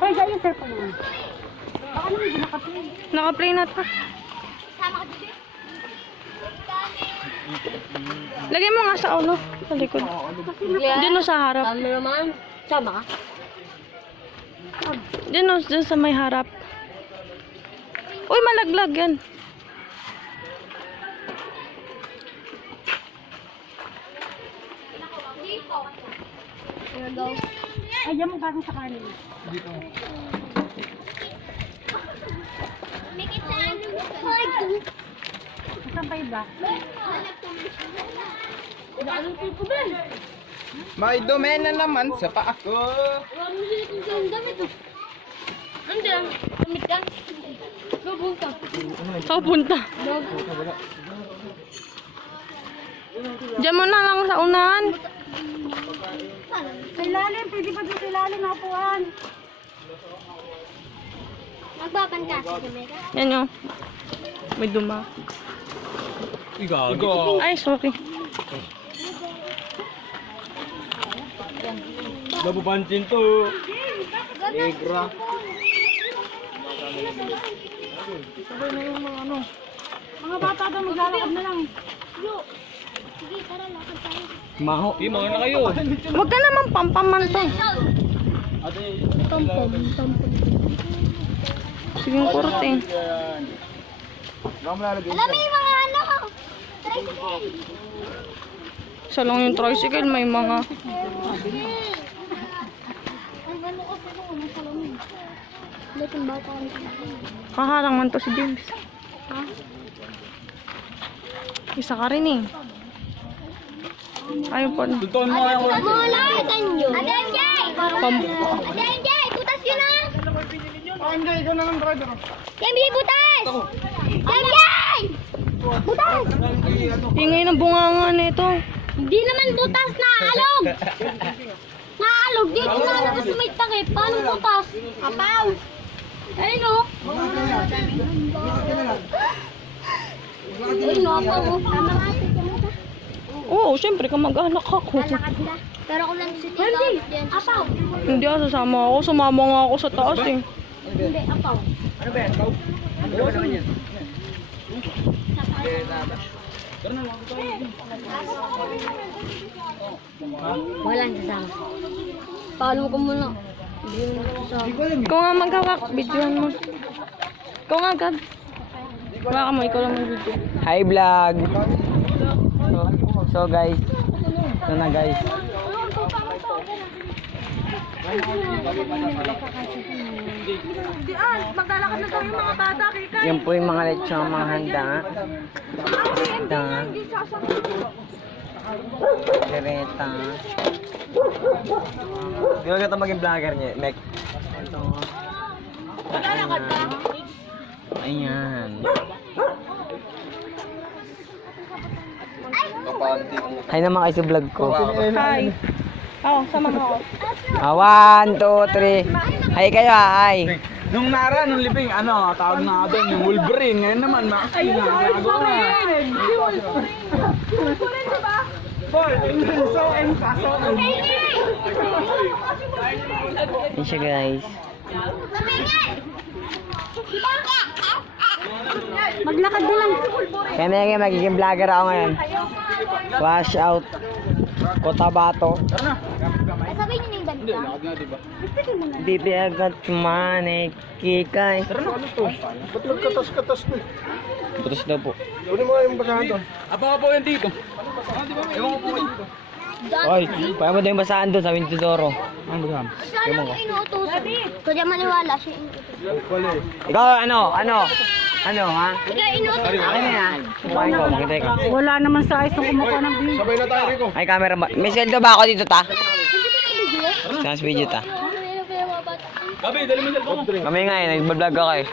Paiga yung cellphone mo. Baka naman hindi naka-play. Naka-play na to. Lagay mo nga sa ulo. Sa likod. Diyan o sa harap. Tama naman. Sama ka? Diyan o, dyan sa may harap. Uy, malaglag yan. Ay, yan mo bagong sa kanin. Dito. Saan pa iba? Anong tipo ba? May domena naman sa paa ko. Hindi, damit ka. Lubong ka. Saan punta? Diyan mo na lang sa unahan. Sa ilalim, pwede pa doon sa ilalim, hapuan. Magbaban ka sa gamera? Yan o. May duma. Igo. Ay, sorry. Nabubansin to. Negra. Sabay na yung mga ano. Mga bata daw maglalakad na lang. Sige, tara, lakad tayo. Maho. Mga na kayo. Huwag ka naman pampaman to. Tampon. Sige, kurot eh. Baka malalagay. Alam mo yung mga ano? Tricycle. Isa lang yung tricycle, may mga... Ang ano kasi kung ano sa lamin. Dito yung bata kami. Kaharang man to si James. Ha? Isa ka rin eh. Ayun po. Tutuan mo nga yung oras. Mga lakitan nyo. Adenjay! Pam- Adenjay! Butas yun ah! Hindi, ikaw na lang driver. Kemi, butas! Adenjay! Butas! Ingay ng bunganga nito. Hindi naman butas, naalog! Naalog, dito na naman sa may takip. Paano butas? Apaw! Ayun o. Ayun o, apaw o. Tama nga, Oo, syempre kamag-anak ako. lalakad ka. Pero kung lang si Tita, yan. Apaw! Hindi ako sasama ako. Sumama nga ako sa taas eh. Hindi, apaw. Ano ba yan? Pau? Ano ba naman yan? Walang sasama. Follow ko muna. Hindi mo sasama. Ikaw nga magkakak, videohan mo. Ikaw nga agad. Baka mo, ikaw lang mag-video. Hi vlog. So guys, ito na guys. Maglalakad na daw yung mga bata, Kika. Yan po yung mga lechong mga handa. Handa. Direta. Di ba gata maging vlogger niya, Mek? Ito. Maglalakad ka? Ayan. Hi naman kayo sa vlog ko. Hi. Oo, sama mo ako. 1, 2, 3. Hi kayo, hi. Nung nara, nung libing, ano, tawag na doon yung Wolverine. Ngayon naman, ayun na, nagawa na. Wolverine, diba? Boy, so and kaso. Yan siya guys. Maglakad na lang. Kaya na magiging vlogger ako ngayon. Wash out. Cotabato. Sabi niyo na yung banda. Lakad nga, diba? Bibi agad manay kikay. Tara na, ano to? Ba't nagkatas-katas to? Putos daw po. Kunin mo nga yung basahan doon. Aba po yan dito. Ewan ko po yan dito. Oy, kaya mo daw yung basahan doon sa Wintidoro. Ang basahan? Sana ko inuutosan. Kaya maniwala siya inuutosan. Wala eh. Ikaw ano ha? Ikaw inuutosan. Akin na yan. Kumain ko, magkita ka. Wala naman sa ayos ng kumuha ng view. Sabay na tayo, Rico. Ay, camera ba? May sweldo ba ako dito ta? Sans video ta. Gabi, dali mo yung cellphone mo. Kami nga eh, nag-vlog ako eh.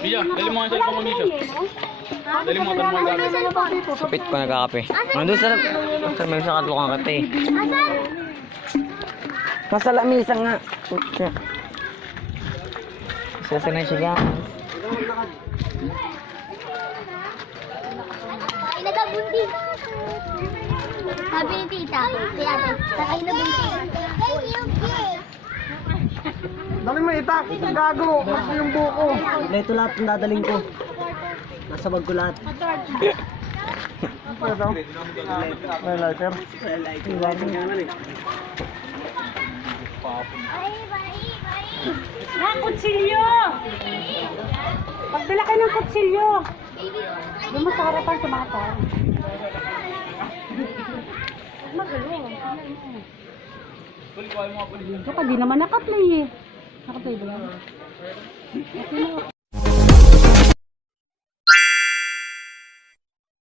Bija, dali mo nga yung cellphone mo, Misha. Dali mo nga yung gamit. Sapit ko nagkakape. Nandun sa may sa katlokan ka te. Nasa lamisa nga. Putya. Sasanay siya guys. Ay, nagaw bundi. Sabi ni tita, ate, sakay na bundi. Dali mo itak, gago, mas yung buko. Ito lahat ang dadaling ko. Nasa bag ko lahat. Ano daw? May lighter. Na, kutsilyo! Pagdala kayo ng kutsilyo! Doon mo sa harapan sa mga tao. Magaling. Ito ka, di naman nakaplay eh. Nakaplay ba yan?